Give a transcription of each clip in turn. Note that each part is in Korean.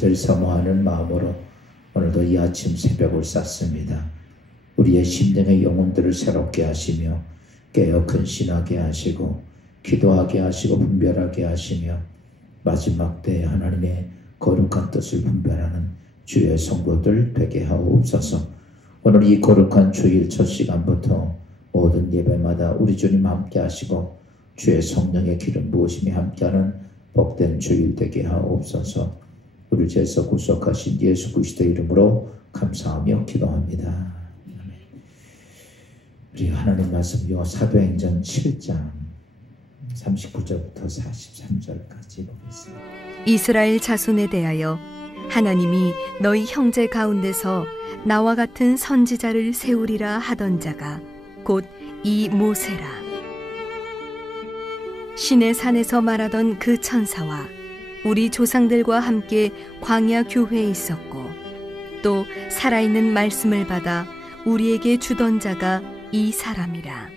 간절히 사모하는 마음으로 오늘도 이 아침 새벽을 쌌습니다. 우리의 심령의 영혼들을 새롭게 하시며 깨어 근신하게 하시고 기도하게 하시고 분별하게 하시며 마지막 때에 하나님의 거룩한 뜻을 분별하는 주의 성도들 되게 하옵소서. 오늘 이 거룩한 주일 첫 시간부터 모든 예배마다 우리 주님 함께 하시고 주의 성령의 기름 부으심이 함께하는 복된 주일 되게 하옵소서. 우리 죄에서 구속하신 예수 그리스도의 이름으로 감사하며 기도합니다. 우리 하나님 말씀요 사도행전 7장 39절부터 43절까지 보겠습니다. 이스라엘 자손에 대하여 하나님이 너희 형제 가운데서 나와 같은 선지자를 세우리라 하던 자가 곧 이 모세라. 시내 산에서 말하던 그 천사와 우리 조상들과 함께 광야 교회에 있었고 또 살아있는 말씀을 받아 우리에게 주던 자가 이 사람이라.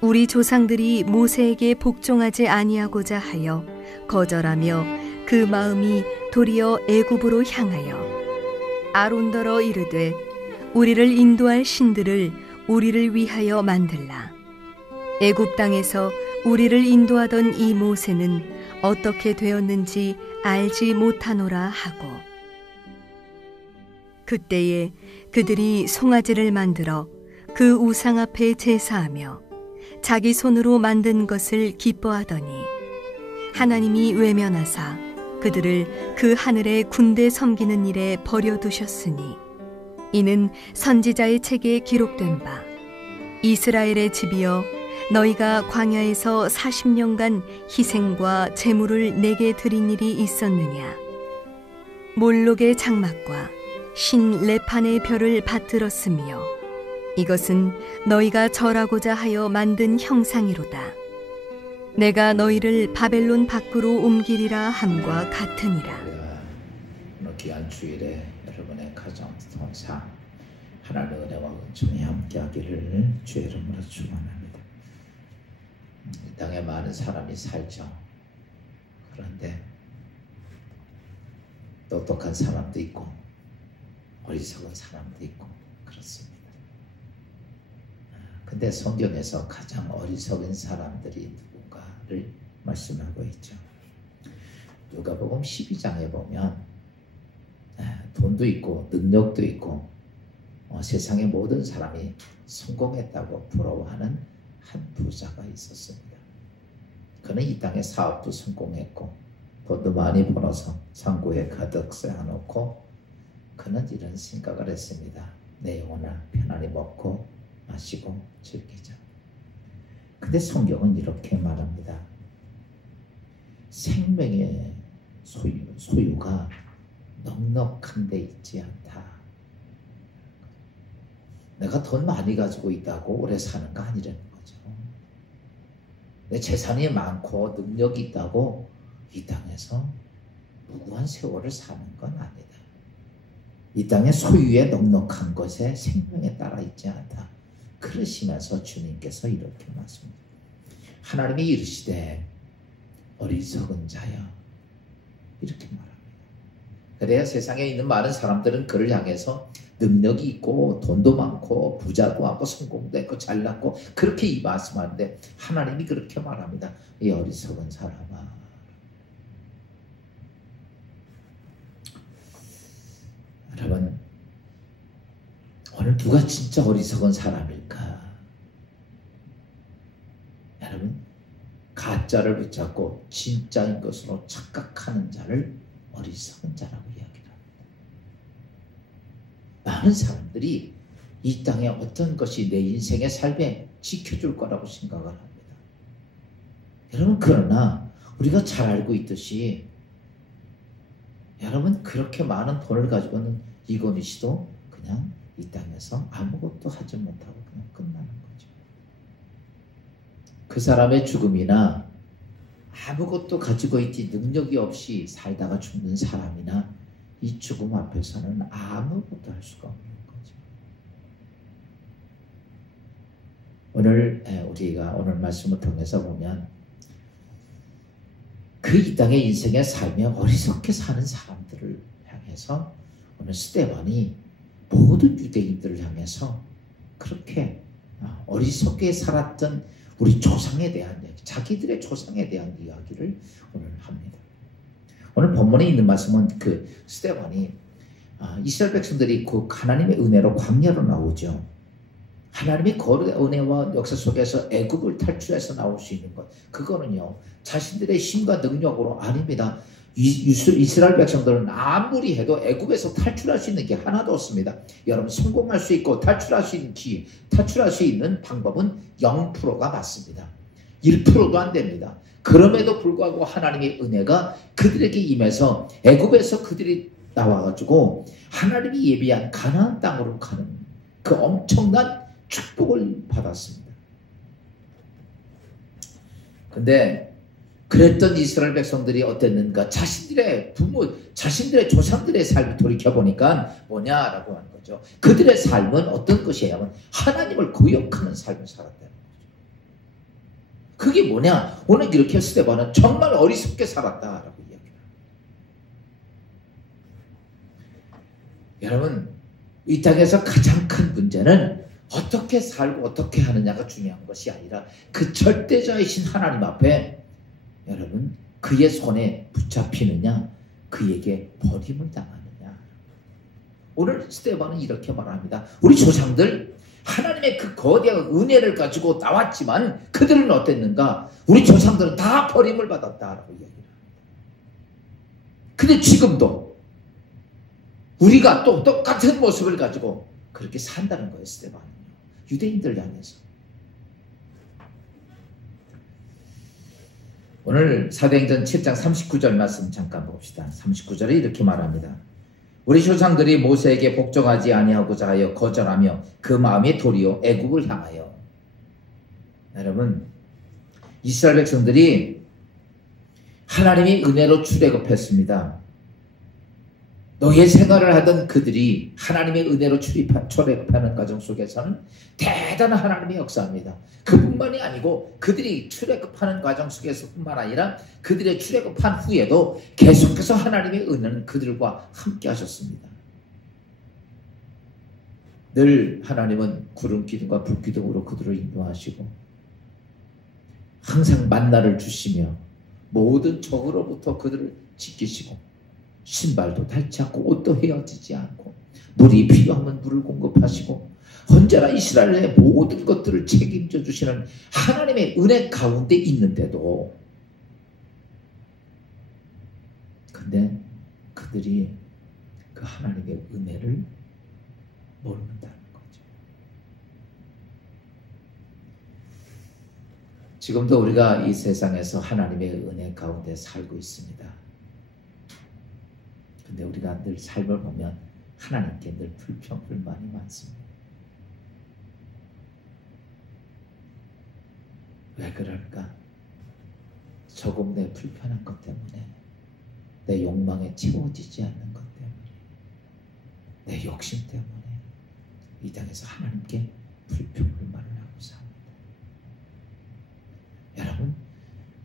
우리 조상들이 모세에게 복종하지 아니하고자 하여 거절하며 그 마음이 도리어 애굽으로 향하여 아론더러 이르되 우리를 인도할 신들을 우리를 위하여 만들라. 애굽 땅에서 우리를 인도하던 이 모세는 어떻게 되었는지 알지 못하노라 하고 그때에 그들이 송아지를 만들어 그 우상 앞에 제사하며 자기 손으로 만든 것을 기뻐하더니 하나님이 외면하사 그들을 그 하늘의 군대 섬기는 일에 버려두셨으니 이는 선지자의 책에 기록된 바 이스라엘의 집이여 너희가 광야에서 40년간 희생과 제물을 내게 드린 일이 있었느냐. 몰록의 장막과 신 레판의 별을 받들었으며 이것은 너희가 절하고자 하여 만든 형상이로다. 내가 너희를 바벨론 밖으로 옮기리라 함과 같으니라. 오늘 귀한 주일에 여러분의 가정, 통상 하나님의 은혜와 은총이 함께하기를 주의 이름으로 축원합니다. 이 땅에 많은 사람이 살죠. 그런데 똑똑한 사람도 있고 어리석은 사람도 있고 그렇습니다. 근데 성경에서 가장 어리석은 사람들이 누군가를 말씀하고 있죠. 누가복음 12장에 보면 돈도 있고 능력도 있고 세상의 모든 사람이 성공했다고 부러워하는 한 부자가 있었습니다. 그는 이 땅의 사업도 성공했고 돈도 많이 벌어서 상고에 가득 쌓아놓고 그는 이런 생각을 했습니다. 내 영혼을 편안히 먹고 마시고 즐기자. 근데 성경은 이렇게 말합니다. 생명의 소유가 넉넉한 데 있지 않다. 내가 돈 많이 가지고 있다고 오래 사는 거 아니라는 거죠. 내 재산이 많고 능력이 있다고 이 땅에서 무구한 세월을 사는 건 아니다. 이 땅의 소유에 넉넉한 것에 생명에 따라 있지 않다. 그러시면서 주님께서 이렇게 말씀합니다. 하나님이 이르시되 어리석은 자여 이렇게 말합니다. 그래야 세상에 있는 많은 사람들은 그를 향해서 능력이 있고 돈도 많고 부자도 하고 성공도 했고 잘났고 그렇게 이 말씀하는데 하나님이 그렇게 말합니다. 이 어리석은 사람아. 여러분 오늘 누가 진짜 어리석은 사람일까? 여러분 가짜를 붙잡고 진짜인 것으로 착각하는 자를 어리석은 자라고 이야기합니다. 많은 사람들이 이 땅에 어떤 것이 내 인생의 삶에 지켜줄 거라고 생각을 합니다. 여러분 그러나 우리가 잘 알고 있듯이 여러분 그렇게 많은 돈을 가지고는 이건희 씨도 그냥 이 땅에서 아무것도 하지 못하고 그냥 끝나는 거죠. 그 사람의 죽음이나 아무것도 가지고 있지 능력이 없이 살다가 죽는 사람이나 이 죽음 앞에서는 아무것도 할 수가 없는 거죠. 오늘 우리가 오늘 말씀을 통해서 보면 그 그 이 땅의 인생의 삶에 어리석게 사는 사람들을 향해서 오늘 스데반이 모든 유대인들을 향해서 그렇게 어리석게 살았던 우리 조상에 대한 이야기, 자기들의 조상에 대한 이야기를 오늘 합니다. 오늘 본문에 있는 말씀은 그 스데반이 이스라엘 백성들이 그 하나님의 은혜로 광야로 나오죠. 하나님의 거룩의 은혜와 역사 속에서 애굽을 탈출해서 나올 수 있는 것, 그거는요 자신들의 힘과 능력으로 아닙니다. 이스라엘 백성들은 아무리 해도 애굽에서 탈출할 수 있는 게 하나도 없습니다. 여러분, 성공할 수 있고 탈출할 수 있는 탈출할 수 있는 방법은 0%가 맞습니다. 1%도 안 됩니다. 그럼에도 불구하고 하나님의 은혜가 그들에게 임해서 애굽에서 그들이 나와가지고 하나님이 예비한 가나안 땅으로 가는 그 엄청난 축복을 받았습니다. 근데 그랬던 이스라엘 백성들이 어땠는가? 자신들의 부모, 자신들의 조상들의 삶을 돌이켜보니까 뭐냐라고 하는 거죠. 그들의 삶은 어떤 것이냐면 하나님을 거역하는 삶을 살았다는 거죠. 그게 뭐냐? 오늘 이렇게 스데반은 정말 어리석게 살았다라고 이야기합니다. 여러분, 이 땅에서 가장 큰 문제는 어떻게 살고 어떻게 하느냐가 중요한 것이 아니라 그 절대자이신 하나님 앞에 여러분 그의 손에 붙잡히느냐, 그에게 버림을 당하느냐. 오늘 스데반은 이렇게 말합니다. 우리 조상들 하나님의 그 거대한 은혜를 가지고 나왔지만 그들은 어땠는가? 우리 조상들은 다 버림을 받았다라고 이야기를 합니다. 근데 지금도 우리가 또 똑같은 모습을 가지고 그렇게 산다는 거예요. 스데반은요, 유대인들 향해서. 오늘 사도행전 7장 39절 말씀 잠깐 봅시다. 39절에 이렇게 말합니다. 우리 조상들이 모세에게 복종하지 아니하고자 하여 거절하며 그 마음이 도리어 애굽을 향하여. 여러분, 이스라엘 백성들이 하나님의 은혜로 출애굽했습니다. 노예 생활을 하던 그들이 하나님의 은혜로 출애굽하는 과정 속에서는 대단한 하나님의 역사입니다. 그뿐만이 아니고 그들이 출애굽하는 과정 속에서뿐만 아니라 그들의 출애굽한 후에도 계속해서 하나님의 은혜는 그들과 함께 하셨습니다. 늘 하나님은 구름 기둥과 불 기둥으로 그들을 인도하시고 항상 만나를 주시며 모든 적으로부터 그들을 지키시고 신발도 닳지 않고 옷도 헤어지지 않고 물이 필요하면 물을 공급하시고 언제나 이스라엘의 모든 것들을 책임져 주시는 하나님의 은혜 가운데 있는데도 근데 그들이 그 하나님의 은혜를 모른다는 거죠. 지금도 우리가 이 세상에서 하나님의 은혜 가운데 살고 있습니다. 근데 우리가 늘 삶을 보면 하나님께 늘 불평, 불만이 많습니다. 왜 그럴까? 조금 내 불편한 것 때문에, 내 욕망에 채워지지 않는 것 때문에, 내 욕심 때문에 이 땅에서 하나님께 불평, 불만을 하고 삽니다. 여러분,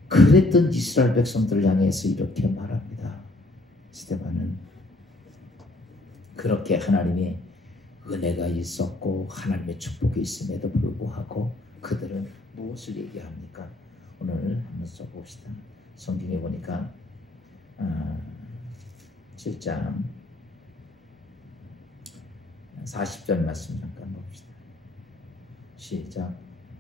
그랬던 이스라엘 백성들을 향해서 이렇게 말합니다. 스데반은 그렇게 하나님의 은혜가 있었고 하나님의 축복이 있음에도 불구하고 그들은 무엇을 얘기합니까? 오늘 한번 써봅시다. 성경에 보니까 7장 40절 말씀 잠깐 봅시다. 시작.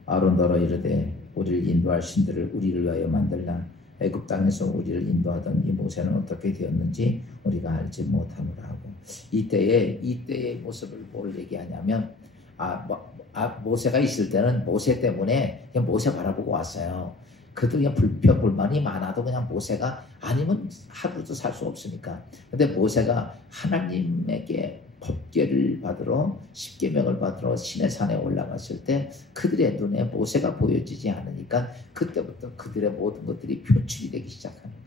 아론 너로 이르되 우리를 인도할 신들을 우리를 위하여 만들라. 애굽 땅에서 우리를 인도하던 이 모세는 어떻게 되었는지 우리가 알지 못하노라 하고, 이때의 모습을 뭘 얘기하냐면 모세가 있을 때는 모세 때문에 그냥 모세 바라보고 왔어요. 그도 그냥 불평 불만이 많아도 그냥 모세가 아니면 하루도 살 수 없으니까. 근데 모세가 하나님에게 법궤를 받으러, 십계명을 받으러 시내 산에 올라갔을 때 그들의 눈에 모세가 보여지지 않으니까 그때부터 그들의 모든 것들이 표출이 되기 시작하는 거예요.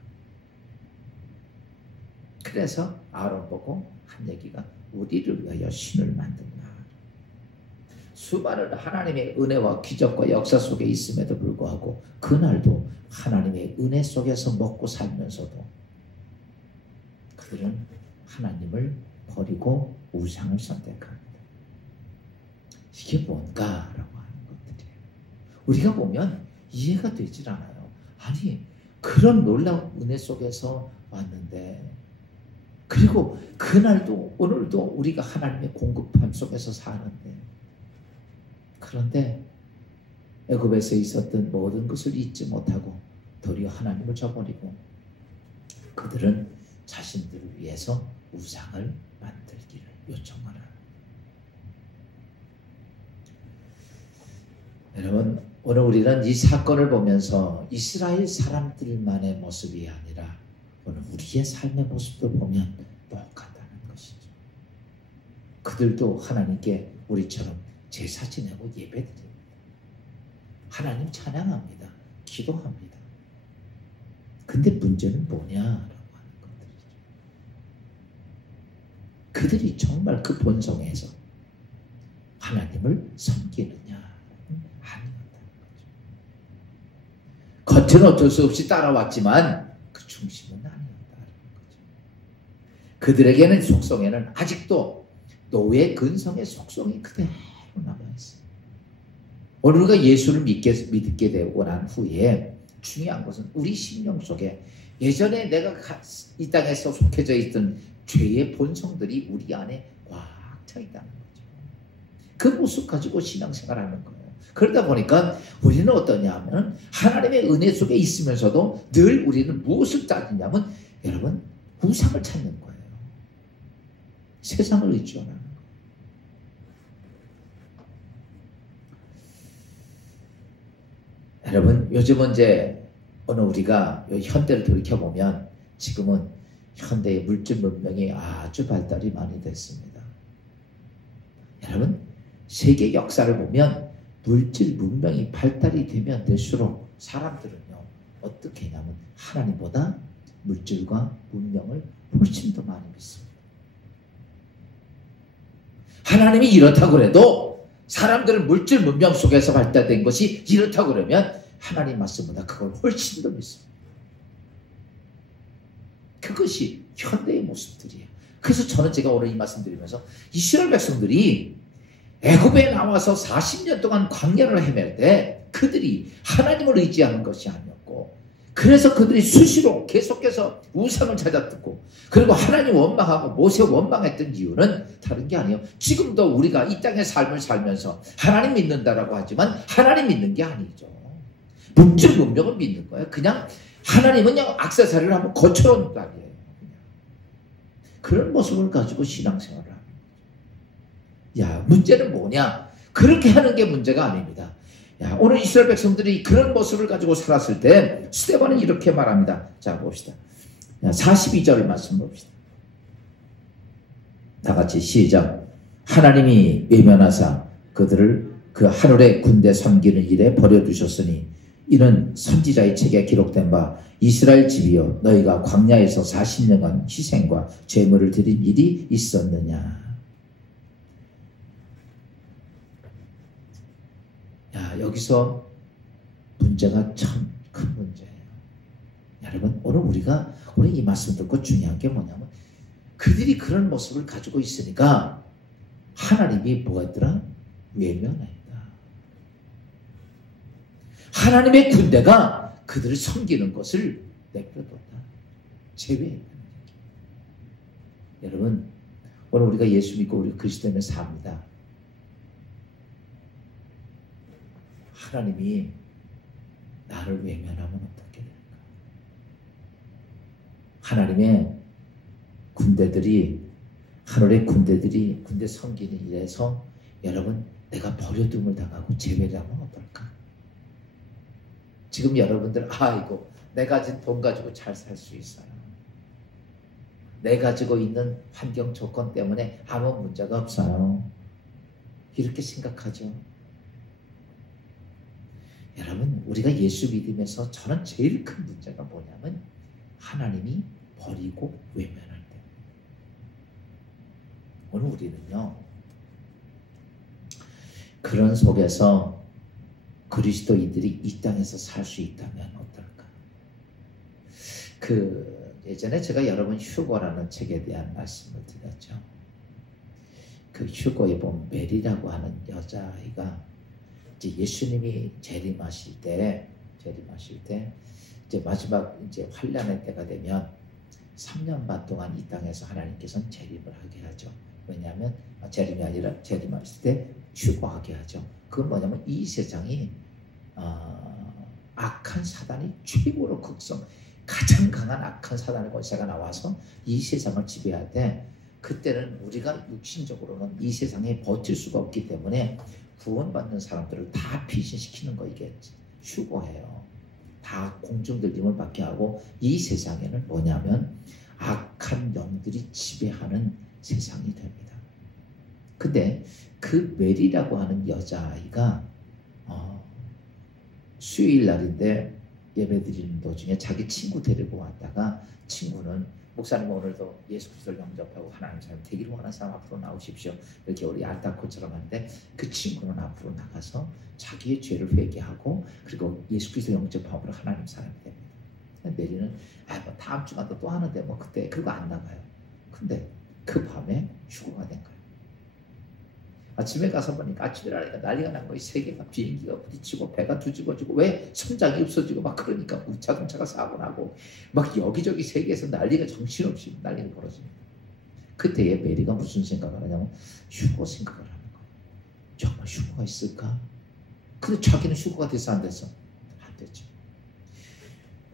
그래서 아론 보고 한 얘기가 우리를 위하여 신을 만든다. 수많은 하나님의 은혜와 기적과 역사 속에 있음에도 불구하고 그날도 하나님의 은혜 속에서 먹고 살면서도 그들은 하나님을 버리고 우상을 선택합니다. 이게 뭔가라고 하는 것들이에요. 우리가 보면 이해가 되질 않아요. 아니, 그런 놀라운 은혜 속에서 왔는데, 그리고 그날도 오늘도 우리가 하나님의 공급함 속에서 사는데, 그런데 애굽에서 있었던 모든 것을 잊지 못하고 도리어 하나님을 저버리고 그들은 자신들을 위해서 우상을 만들기를 요청하라. 여러분, 오늘 우리는 이 사건을 보면서 이스라엘 사람들만의 모습이 아니라 오늘 우리의 삶의 모습도 보면 똑같다는 것이죠. 그들도 하나님께 우리처럼 제사 지내고 예배드립니다. 하나님 찬양합니다. 기도합니다. 근데 문제는 뭐냐라고 하는 것들이죠. 그들이 정말 그 본성에서 하나님을 섬기느냐? 아니었다는 거죠. 겉은 어쩔 수 없이 따라왔지만 그 중심은 아니었다는 거죠. 그들에게는 속성에는 아직도 노예 근성의 속성이 그대로 남아있어요. 오늘 우리가 예수를 믿게 되고 난 후에 중요한 것은 우리 심령 속에 예전에 내가 이 땅에서 속해져 있던 죄의 본성들이 우리 안에 꽉 차 있다는 거죠. 그 모습 가지고 신앙생활하는 거예요. 그러다 보니까 우리는 어떠냐 하면 하나님의 은혜 속에 있으면서도 늘 우리는 무엇을 따지냐면 여러분 우상을 찾는 거예요. 세상을 의지하는 거예요. 여러분 요즘은 이제 오늘 우리가 현대를 돌이켜보면 지금은 현대의 물질 문명이 아주 발달이 많이 됐습니다. 여러분 세계 역사를 보면 물질 문명이 발달이 되면 될수록 사람들은요 어떻게 했냐면 하나님보다 물질과 문명을 훨씬 더 많이 믿습니다. 하나님이 이렇다고 해도 사람들은 물질 문명 속에서 발달된 것이 이렇다고 그러면 하나님 말씀보다 그걸 훨씬 더 믿습니다. 그것이 현대의 모습들이에요. 그래서 저는 제가 오늘 이 말씀 드리면서 이스라엘 백성들이 애굽에 나와서 40년 동안 광야를 헤맬 때 그들이 하나님을 의지하는 것이 아니었고 그래서 그들이 수시로 계속해서 우상을 찾아듣고 그리고 하나님 원망하고 모세 원망했던 이유는 다른 게 아니에요. 지금도 우리가 이 땅의 삶을 살면서 하나님 믿는다라고 하지만 하나님 믿는 게 아니죠. 물질 문명을 믿는 거예요. 그냥 하나님은 그냥 액세서리를 한번 거쳐온 거 아니에요. 그런 모습을 가지고 신앙생활을 하는 거죠. 야, 문제는 뭐냐? 그렇게 하는 게 문제가 아닙니다. 야, 오늘 이스라엘 백성들이 그런 모습을 가지고 살았을 때 스데반은 이렇게 말합니다. 자, 봅시다. 42절 말씀 봅시다. 다 같이 시작. 하나님이 외면하사 그들을 그 하늘의 군대 섬기는 일에 버려두셨으니 이는 선지자의 책에 기록된 바 이스라엘 집이여 너희가 광야에서 40년간 희생과 제물을 드린 일이 있었느냐. 야, 여기서 문제가 참 큰 문제예요. 여러분 오늘 우리가 오늘 이 말씀 듣고 중요한 게 뭐냐면 그들이 그런 모습을 가지고 있으니까 하나님이 뭐가 있더라? 외면했다. 하나님의 군대가 그들을 섬기는 것을 내버려뒀다. 제외했다. 여러분 오늘 우리가 예수 믿고 우리 그리스도인을 삽니다. 하나님이 나를 외면하면 어떻게 될까? 하나님의 군대들이 하늘의 군대들이 군대 섬기는 일에서 여러분 내가 버려둠을 당하고 제외하면 어떨까? 지금 여러분들 아이고 내가 가진 돈 가지고 잘 살 수 있어요. 내 가지고 있는 환경 조건 때문에 아무 문제가 없어요. 이렇게 생각하죠. 여러분 우리가 예수 믿으면서 저는 제일 큰 문제가 뭐냐면 하나님이 버리고 외면할 때. 오늘 우리는요 그런 속에서 그리스도인들이 이 땅에서 살 수 있다면 어떨까? 예전에 제가 여러 번 휴거라는 책에 대한 말씀을 드렸죠. 그 휴거에 보면 메리라고 하는 여자아이가 이제 예수님이 재림하실 때 이제 마지막 이제 환란의 때가 되면 3년 반 동안 이 땅에서 하나님께서는 재림을 하게 하죠. 왜냐하면 재림이 아니라 재림하실 때 휴거하게 하죠. 그건 뭐냐면 이 세상이 악한 사단이 최고로 가장 강한 악한 사단의 권세가 나와서 이 세상을 지배할 때 그때는 우리가 육신적으로는 이 세상에 버틸 수가 없기 때문에 구원받는 사람들을 다 피신시키는 거 이게 휴거예요. 다 공중들림을 받게 하고 이 세상에는 뭐냐면 악한 영들이 지배하는 세상이 됩니다. 근데 그 메리라고 하는 여자아이가 수요일 날인데 예배드리는 도중에 자기 친구 데리고 왔다가 친구는 목사님 오늘도 예수 그리스도를 영접하고 하나님 사람 되기를 원하는 사람 앞으로 나오십시오. 이렇게 우리 알다코처럼 하는데 그 친구는 앞으로 나가서 자기의 죄를 회개하고 그리고 예수 그리스도 영접함으로 하나님 사람이 됩니다. 메리는 뭐 다음 주마다 또 하는데 뭐 그때 그거 안 나가요. 근데 그 밤에 휴거가 된 거예요. 아침에 가서 보니까 아침에 일어나니까 난리가 난 거예요. 세계가 비행기가 부딪히고 배가 뒤집어지고 왜 천장이 없어지고 막 그러니까 자동차가 사고 나고 막 여기저기 세계에서 난리가 정신없이 난리가 벌어집니다. 그때에 메리가 무슨 생각을 하냐면 휴거 생각을 하는 거예요. 정말 휴거가 있을까? 근데 자기는 휴거가 됐어 안 됐어? 안 됐죠.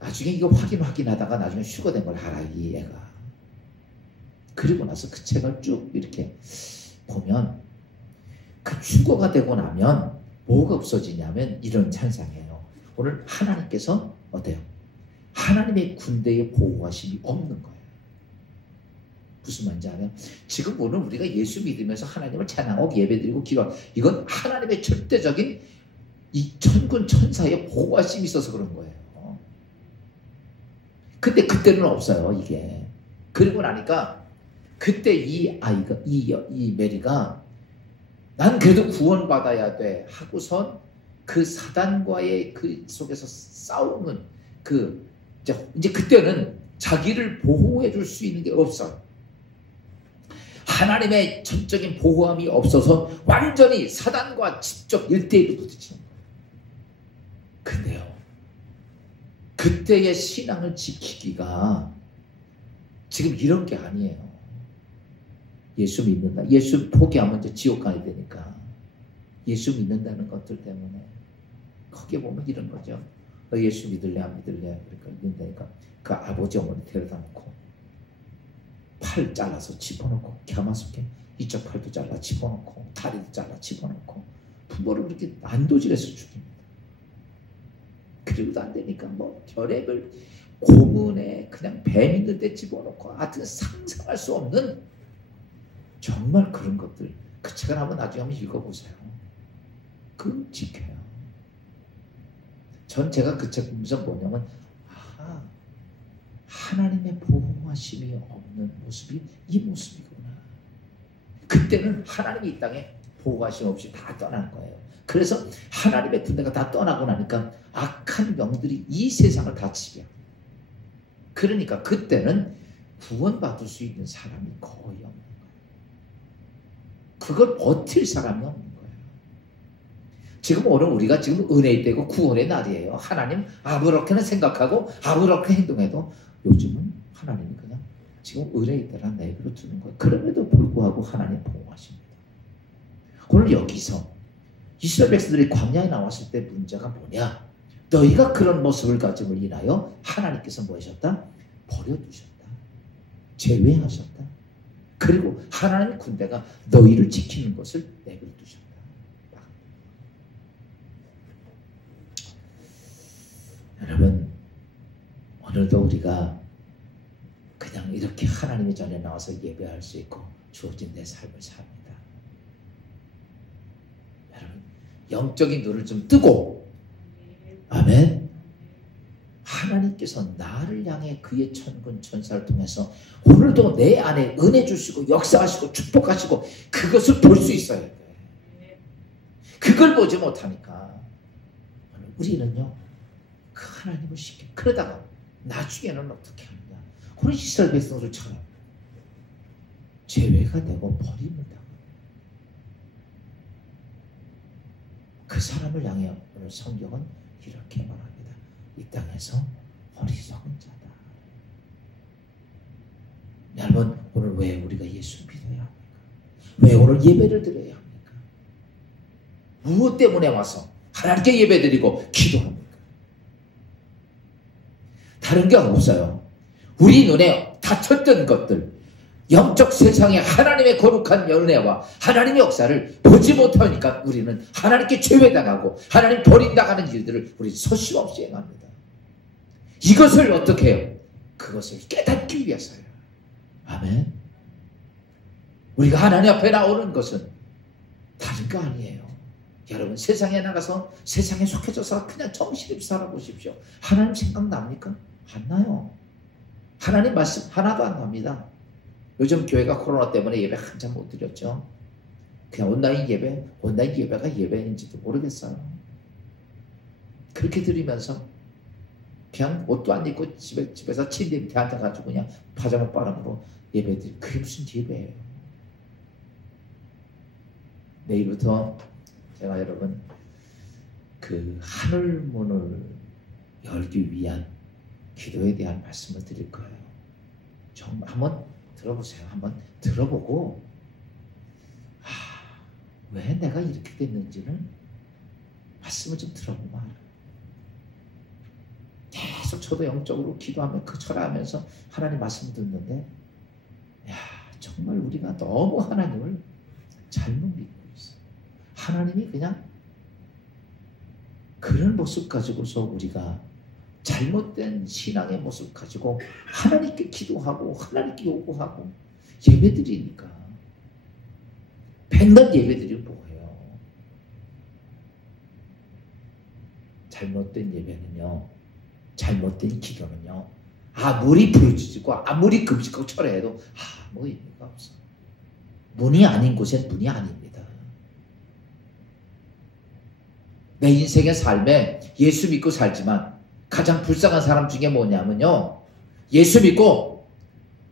나중에 이거 확인하다가 나중에 휴거된 걸 알아 이 애가. 그리고 나서 그 책을 쭉 이렇게 보면 그 휴거가 되고 나면 뭐가 없어지냐면 이런 찬상이에요. 오늘 하나님께서 어때요? 하나님의 군대의 보호하심이 없는 거예요. 무슨 말인지 알아요? 지금 오늘 우리가 예수 믿으면서 하나님을 찬양하고 예배드리고 기도하고 이건 하나님의 절대적인 이 천군 천사의 보호하심이 있어서 그런 거예요. 근데 그때는 없어요 이게. 그리고 나니까 그때 이 아이가 이 메리가 난 그래도 구원받아야 돼 하고선 그 사단과의 그 속에서 싸우는 이제 그때는 자기를 보호해 줄 수 있는 게 없어요. 하나님의 전적인 보호함이 없어서 완전히 사단과 직접 1대1로 부딪히는 거예요. 근데요, 그때의 신앙을 지키기가 지금 이런 게 아니에요. 예수 믿는다. 예수 포기하면 이제 지옥 가야 되니까. 예수 믿는다는 것들 때문에. 거기에 보면 이런 거죠. 너 예수 믿을래 안 믿을래? 그러니까 믿는다니까. 그 아버지 어머니 데려다 놓고 팔 잘라서 집어넣고 가마솥에 이쪽 팔도 잘라 집어넣고 다리도 잘라 집어넣고 부모를 그렇게 난도질해서 죽입니다. 그리고도 안 되니까 뭐 별의별 고문에 그냥 뱀 있는 데 집어넣고 하여튼 상상할 수 없는 정말 그런 것들. 그 책을 한번 나중에 한번 읽어보세요. 끔찍해요. 전 제가 그 책 보면서 뭐냐면 하나님의 보호하심이 없는 모습이 이 모습이구나. 그때는 하나님이 이 땅에 보호하심 없이 다 떠난 거예요. 그래서 하나님의 군대가 다 떠나고 나니까 악한 영들이 이 세상을 다 지배해요. 그러니까 그때는 구원받을 수 있는 사람이 거의 없는 거예요. 그걸 버틸 사람이 없는 거예요. 지금 오늘 우리가 지금 은혜의 때고 구원의 날이에요. 하나님 아무렇게나 생각하고 아무렇게 행동해도 요즘은 하나님이 그냥 지금 은혜의 때란 내버려 두는 거예요. 그럼에도 불구하고 하나님 보호하십니다. 오늘 여기서 이스라엘 백성들이 광야에 나왔을 때 문제가 뭐냐? 너희가 그런 모습을 가짐을 인하여 하나님께서 뭐 하셨다? 버려두셨다. 제외하셨다. 그리고 하나님의 군대가 너희를 지키는 것을 내버려 두셨다. 여러분, 오늘도 우리가 그냥 이렇게 하나님의 전에 나와서 예배할 수 있고 주어진 내 삶을 삽니다. 여러분, 영적인 눈을 좀 뜨고, 아멘. 하나님께서 나를 향해 그의 천군 천사를 통해서 오늘도 내 안에 은혜 주시고 역사하시고 축복하시고 그것을 볼 수 있어야 돼. 그걸 보지 못하니까 우리는요 그 하나님을 쉽게 그러다가 나중에는 어떻게 합니다. 오늘 이스라엘 백성들처럼 제외가 되고 버립니다. 그 사람을 향해 오늘 성경은 이렇게 말합니다. 이 땅에서 어리석은 자다. 여러분 오늘 왜 우리가 예수 믿어야 합니까? 왜 오늘 예배를 드려야 합니까? 무엇 때문에 와서 하나님께 예배드리고 기도합니까? 다른 게 없어요. 우리 눈에 닫혔던 것들, 영적 세상에 하나님의 거룩한 연애와 하나님의 역사를 보지 못하니까 우리는 하나님께 제외당하고 하나님 버린다하는 일들을 우리 서슴없이 행합니다. 이것을 어떻게 해요? 그것을 깨닫기 위해서요. 아멘. 우리가 하나님 앞에 나오는 것은 다른 거 아니에요. 여러분 세상에 나가서 세상에 속해져서 그냥 정신없이 살아보십시오. 하나님 생각납니까? 안 나요. 하나님 말씀 하나도 안 납니다. 요즘 교회가 코로나 때문에 예배 한참 못 드렸죠. 그냥 온라인 예배가 예배인지도 모르겠어요. 그렇게 드리면서 그냥 옷도 안 입고 집에서 침대 밑에 앉아가지고 그냥 파자마 바람으로 예배 드리. 그게 무슨 예배예요? 내일부터 제가 여러분 그 하늘문을 열기 위한 기도에 대한 말씀을 드릴 거예요. 정말 한번 들어보세요. 한번 들어보고 왜 내가 이렇게 됐는지는 말씀을 좀 들어보면 알아요. 계속 저도 영적으로 기도하며 철회하면서 하나님 말씀 듣는데 정말 우리가 너무 하나님을 잘못 믿고 있어요. 하나님이 그냥 그런 모습 가지고서 우리가 잘못된 신앙의 모습 가지고 하나님께 기도하고 하나님께 요구하고 예배드리니까 백날 예배드리면 뭐예요? 잘못된 예배는요, 잘못된 기도는요, 아무리 부르짖고 아무리 금식하고 철회해도 아무 의미가 없어. 문이 아닌 곳엔 문이 아닙니다. 내 인생의 삶에 예수 믿고 살지만 가장 불쌍한 사람 중에 뭐냐면요, 예수 믿고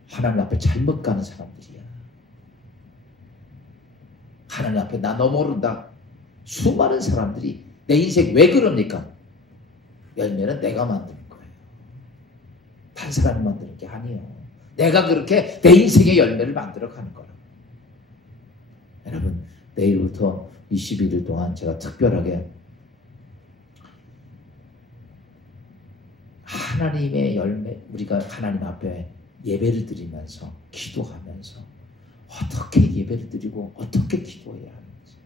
하나님 앞에 잘못 가는 사람들이야. 하나님 앞에 나 넘어른다. 수많은 사람들이 내 인생 왜 그럽니까? 열매는 내가 만드는 거예요. 다른 사람이 만드는 게 아니에요. 내가 그렇게 내 인생의 열매를 만들어 가는 거라고. 여러분 내일부터 21일 동안 제가 특별하게 하나님의 열매, 우리가 하나님 앞에 예배를 드리면서 기도하면서 어떻게 예배를 드리고 어떻게 기도해야 하는지,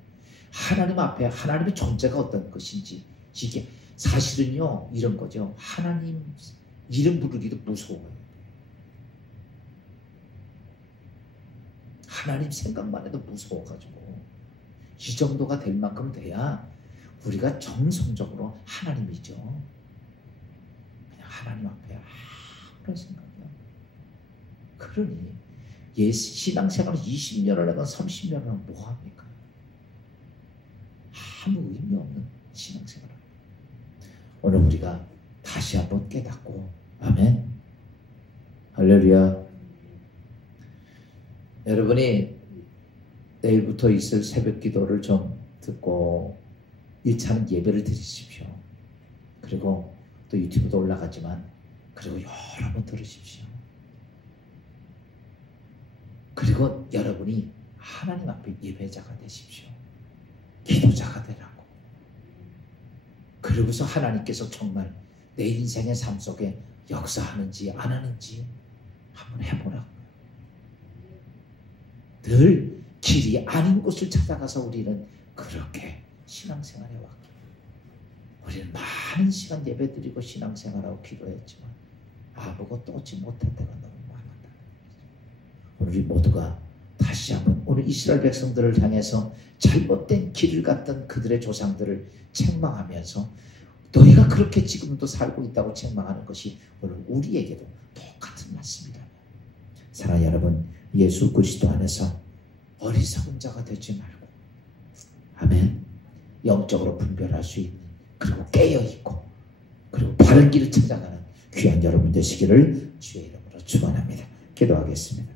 하나님 앞에 하나님의 존재가 어떤 것인지, 이게 사실은요 이런 거죠. 하나님 이름 부르기도 무서워요. 하나님 생각만 해도 무서워가지고 이 정도가 될 만큼 돼야 우리가 정성적으로 하나님이죠. 그냥 하나님 앞에 아무런 생각이야. 그러니 신앙생활 20년을 하건 30년을 하건 뭐합니까? 아무 의미 없는 신앙생활을. 오늘 우리가 다시 한번 깨닫고, 아멘, 할렐루야. 여러분이 내일부터 있을 새벽 기도를 좀 듣고 1차는 예배를 드리십시오. 그리고 또 유튜브도 올라가지만 그리고 여러 번 들으십시오. 그리고 여러분이 하나님 앞에 예배자가 되십시오. 기도자가 되라고. 그러고서 하나님께서 정말 내 인생의 삶 속에 역사하는지 안 하는지 한번 해보라고. 늘 길이 아닌 곳을 찾아가서 우리는 그렇게 신앙생활에 왔고, 우리는 많은 시간 예배드리고 신앙생활하고 기도했지만 아무것도 얻지 못할 때가 너무 많았다. 오늘 우리 모두가 다시 한번 오늘 이스라엘 백성들을 향해서 잘못된 길을 갔던 그들의 조상들을 책망하면서 너희가 그렇게 지금도 살고 있다고 책망하는 것이 오늘 우리에게도 똑같은 말씀이다. 사랑하는 여러분, 예수 그리스도 안에서 어리석은 자가 되지 말고, 아멘, 영적으로 분별할 수 있는, 그리고 깨어있고 그리고 바른 길을 찾아가는 귀한 여러분 되시기를 주의 이름으로 축원합니다. 기도하겠습니다.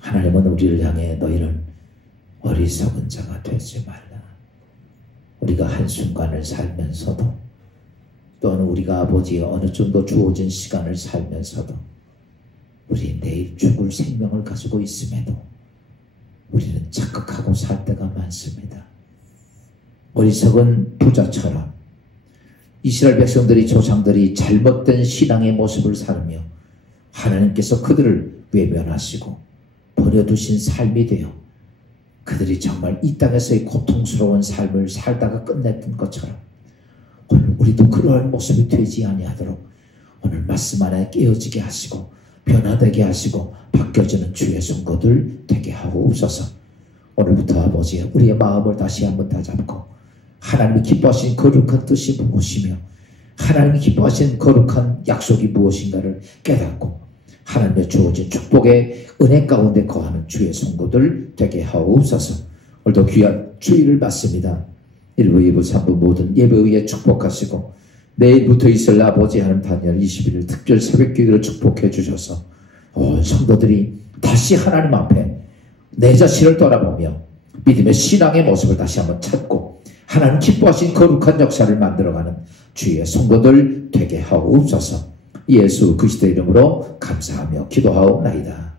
하나님은 우리를 향해 너희는 어리석은 자가 되지 말라. 우리가 한순간을 살면서도, 또는 우리가 아버지의 어느 정도 주어진 시간을 살면서도 우리 내일 죽을 생명을 가지고 있음에도 우리는 착각하고 살 때가 많습니다. 어리석은 부자처럼 이스라엘 백성들이, 조상들이 잘못된 신앙의 모습을 살며 하나님께서 그들을 외면하시고 버려두신 삶이 되어 그들이 정말 이 땅에서의 고통스러운 삶을 살다가 끝냈던 것처럼 오늘 우리도 그러한 모습이 되지 아니하도록 오늘 말씀 안에 깨어지게 하시고 변화되게 하시고 바뀌어지는 주의 성도들 되게 하옵소서. 오늘부터 아버지 우리의 마음을 다시 한번 다잡고 하나님이 기뻐하신 거룩한 뜻이 무엇이며 하나님이 기뻐하신 거룩한 약속이 무엇인가를 깨닫고 하나님의 주어진 축복의 은혜 가운데 거하는 주의 성도들 되게 하옵소서. 오늘도 귀한 주일을 맞습니다. 1부, 2부, 3부 모든 예배 위에 축복하시고 내일부터 있을 아버지 하나님 단열 21일 특별 새벽기도를 축복해 주셔서 온 성도들이 다시 하나님 앞에 내 자신을 돌아보며 믿음의 신앙의 모습을 다시 한번 찾고 하나님 기뻐하신 거룩한 역사를 만들어가는 주의 성도들 되게 하옵소서. 예수 그리스도 이름으로 감사하며 기도하옵나이다.